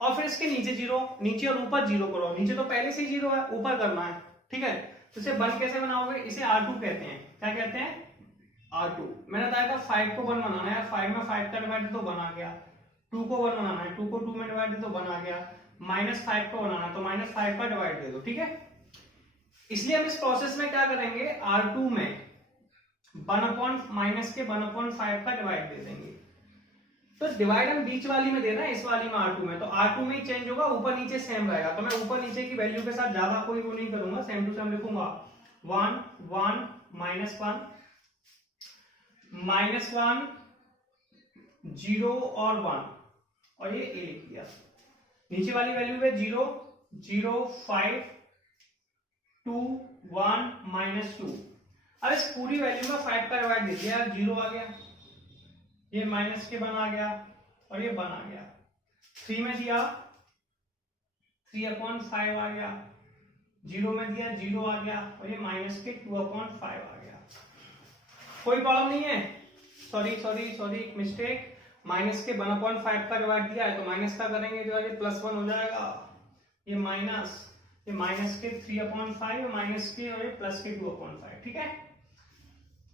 और फिर इसके नीचे 0, नीचे और ऊपर 0 करो। नीचे तो पहले से 0 है, ऊपर करना है, ठीक है। तो इसे 1 कैसे बनाओगे? इसे R2 कहते हैं। क्या कहते हैं? R2। मैंने बताया था 5 को 1 बनाना है, 5 में 5 का डिवाइड तो 1 आ गया। 2 को 1 बनाना है, 2 को 2 में डिवाइड दे तो 1 आ गया। -5 को बनाना है तो -5 का डिवाइड दे दो, ठीक है। इसलिए हम इस प्रोसेस में क्या करेंगे, R2 में 1/- के 1/5 का डिवाइड दे देंगे। तो डिवाइड हम बीच वाली में देना है, इस वाली में R2 में, तो R2 में ही चेंज होगा, ऊपर नीचे सेम रहेगा। तो मैं ऊपर नीचे की वैल्यू के साथ ज्यादा कोई वो नहीं करूंगा, सेम टू सेम लिखूंगा। 1 1 -1 -1 0 और 1 और ये ए लिख दिया। नीचे वाली वैल्यू है 0 0 5 2 1 -2। अब इस पूरी वैल्यू में 5 का डिवाइड दे दिया, 0 आ गया, ये माइनस के 1 आ गया और ये 1 आ गया। 3 में दिया 3/5 आ गया, 0 में दिया 0 आ गया और ये माइनस के 2/5 आ गया। कोई प्रॉब्लम नहीं है, सॉरी मिस्टेक, माइनस के 1/5 का डिवाइड दिया है तो माइनस का करेंगे तो ये +1 हो जाएगा, ये माइनस के 3/5 और माइनस के और ये प्लस के 2/5। ठीक है,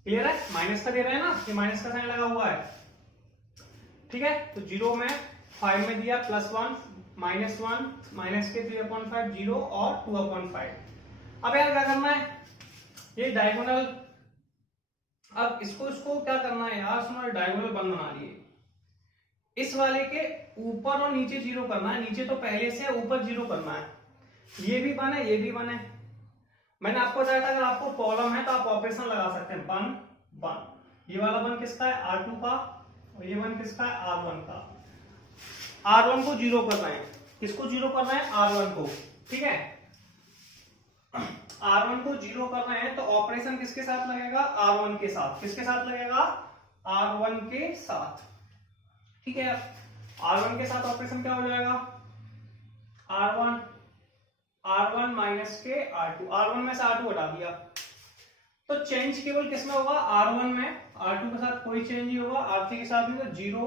क्लियर है? माइनस का दे रहे हैं ना, ये माइनस का साइन लगा हुआ है। ठीक है, तो 0 में 5 में दिया +1 -1 माइनस के 3/5 0 और 2/5। अब यार क्या करना है, ये डायगोनल, अब इसको क्या करना है यार, इसमें डायगोनल 1 बना लिए, इस वाले के ऊपर और नीचे 0 करना है, नीचे तो पहले से ऊपर 0 करना है, ये भी 1 है ये भी 1 है। मैंने आपको बताया था अगर आपको प्रॉब्लम है तो आप ऑपरेशन लगा सकते हैं, 1 1, ये वाला 1 किसका है, R2 का, और ये 1 किसका है, R1 का। R1 को 0 कर रहे हैं, किसको 0 कर रहे हैं, R1 को। ठीक है, R1 को 0 कर रहे हैं तो ऑपरेशन किसके साथ लगेगा, R1 के साथ। किसके साथ लगेगा, R1 के साथ। ठीक है, R1 के साथ ऑपरेशन क्या हो जाएगा, R1 माइनस के R2, R1 में से R2 हटा दिया तो चेंज केवल किसमें होगा, R1 में, R2 के साथ कोई चेंज नहीं होगा, R3 के साथ भी। तो 0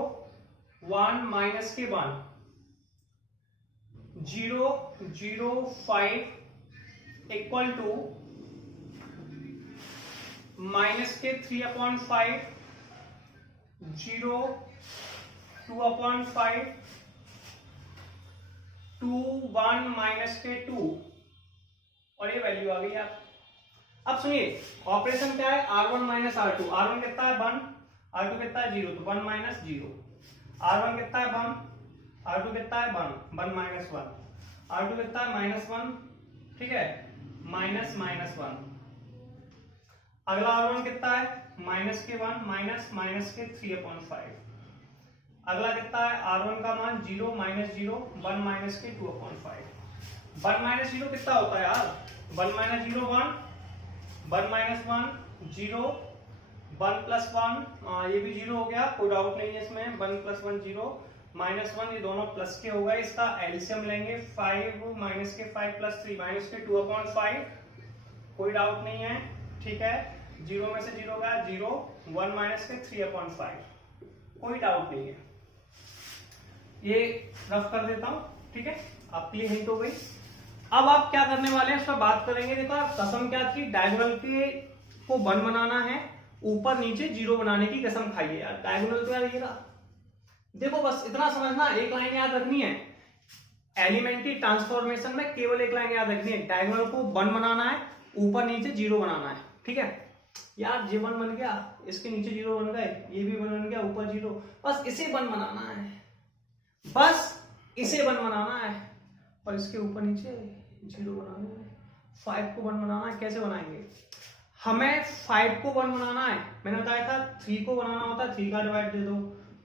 1 माइनस के 1 0 0 5 इक्वल टू माइनस के 3/5 0 2/5 2 1 माइनस के 2 और ये वैल्यू आ गई आप। अब सुनिए ऑपरेशन क्या है, R1 माइनस R2, R1 कितना है 1, R2 कितना है 0, तो 1 माइनस 0, R1 कितना है 1, R2 कितना है 1 माइनस 1, R2 कितना है -1, ठीक है, -1। अगला R1 कितना है माइनस के 1 माइनस के 3/5। अगला कितना है R1 का मान 0 -0 1 माइनस के 2/5। 1 माइनस 0 कितना होता है यार, 1 माइनस 0 1 1 माइनस 1 0 1 प्लस 1 ये भी 0 हो गया, कोई डाउट नहीं है इसमें। 1 प्लस 1 0 -1, ये दोनों प्लस के हो गए, इसका एलसीएम लेंगे 5 माइनस के 5 प्लस 3 माइनस के 2/5, कोई डाउट नहीं है। ठीक है, 0 में से 0 गया 0 1 माइनस के 3/5, कोई डाउट नहीं है। ये रफ कर देता हूं, ठीक है, आपके लिए हिंट हो गई। अब आप क्या करने वाले हैं इस पर बात करेंगे। देखो कसम क्या थी, डायगोनल के को 1 बनाना है, ऊपर नीचे 0 बनाने की कसम खाइए यार। डायगोनल तो यार ये रहा, देखो बस इतना समझना, एक लाइन याद रखनी है, एलिमेंट्री ट्रांसफॉर्मेशन में केवल एक लाइन याद रखनी है, डायगोनल को 1 बनाना है, ऊपर नीचे 0 बनाना है। ठीक है यार, ये 1 बन गया, इसके नीचे 0 बन गए, ये भी 1 बन गया, ऊपर 0, बस इसे 1 बनाना है, बस इसे 1 बनाना है और इसके ऊपर नीचे 0 बनाना है। 5 को 1 बनाना है, कैसे बनाएंगे, हमें 5 को 1 बनाना है, मैंने बताया था 3 को बनाना होता है 3 का डिवाइड दे दो,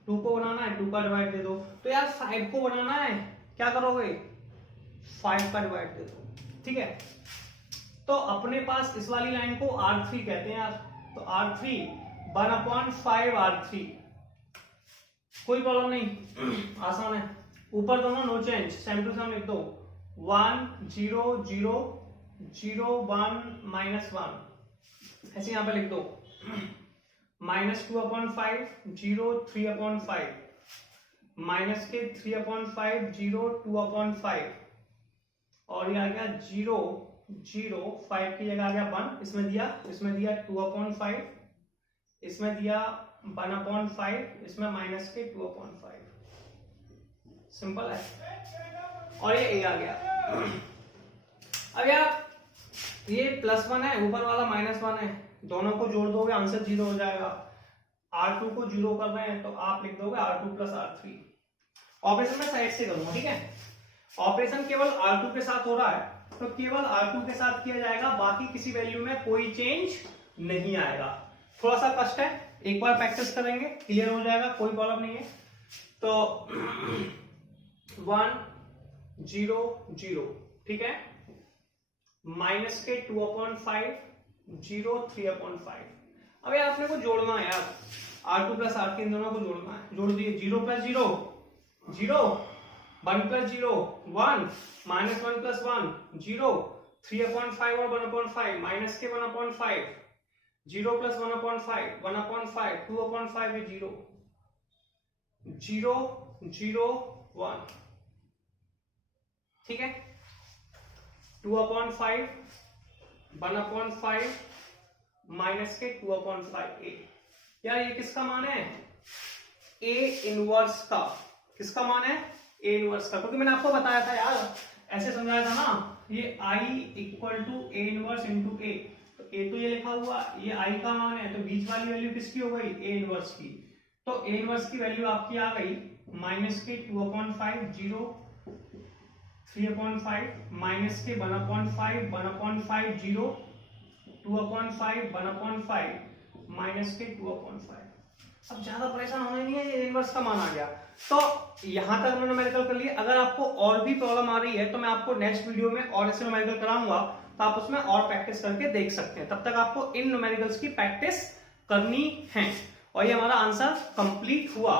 2 को बनाना है 2 का डिवाइड दे दो, तो यार 5 को बनाना है, क्या करोगे 5 का डिवाइड दे दो। ठीक है, तो अपने पास इस वाली लाइन को R3 कहते हैं यार, तो R3 1/5 R3, कोई प्रॉब्लम नहीं, आसान है। ऊपर दोनों no change, same to same लिख दो, 1 0 0 0 1 -1, ऐसे यहां पे लिख दो, -2/5 0 3/5 माइनस के 3/5 0 2/5 और ये आ गया 0 0 5 की जगह आ गया 1, इसमें दिया 2/5, इसमें दिया 1/5, इसमें माइनस के 2/5, सिंपल है। और ये a आ गया। अब यार ये +1 है, ऊपर वाला -1 है, दोनों को जोड़ दोगे आंसर 0 हो जाएगा। R2 को 0 कर रहे हैं तो आप लिख दोगे R2 + R3। ऑपरेशन में साइड से करूंगा, ठीक है, ऑपरेशन केवल R2 के साथ हो रहा है तो केवल R2 के साथ किया जाएगा, बाकी किसी वैल्यू में कोई चेंज नहीं आएगा। थोड़ा सा कष्ट है, एक बार प्रैक्टिस करेंगे क्लियर हो जाएगा, कोई प्रॉब्लम नहीं है। तो 1 0 0 ठीक है, माइनस के 2/5 0 3/5। अब यार अपने को जोड़ना है यार, R2 प्लस R3 इन दोनों को जोड़ना है, जोड़ दिए। 0 प्लस 0 0, 1 प्लस 0 1, माइनस 1 प्लस 1 0, 3/5 और 1/5 माइनस के 1/5, 0 प्लस 1/5 1/5, 2/5 है 0 0 0 1 ठीक है, 2/5 1/5 माइनस के 2/5 a। यार ये किसका मान है? a इनवर्स का। किसका मान है? a इनवर्स का, क्योंकि मैंने आपको बताया था यार, ऐसे समझाया था ना, ये I equal to a inverse into a। तो a तो ये लिखा हुआ, ये I का मान है, तो बीच वाली वैल्यू किसकी हो गई? a इनवर्स की। तो a इनवर्स की वैल्यू आपकी आ गई माइनस के 2/5 0 3/5 माइनस के 1/5 1/5 0 2/5 1/5 माइनस के 2/5। अब ज्यादा परेशान होना नहीं है, ये इनवर्स का मान आ गया। तो यहां तक मैंने न्यूमेरिकल कर लिया। अगर आपको और भी प्रॉब्लम आ रही है तो मैं आपको नेक्स्ट वीडियो में और ऐसे न्यूमेरिकल कराऊंगा, तो आप उसमें और प्रैक्टिस करके देख सकते हैं। तब तक आपको इन न्यूमेरिकल्स की प्रैक्टिस करनी है। और ये हमारा आंसर कंप्लीट हुआ।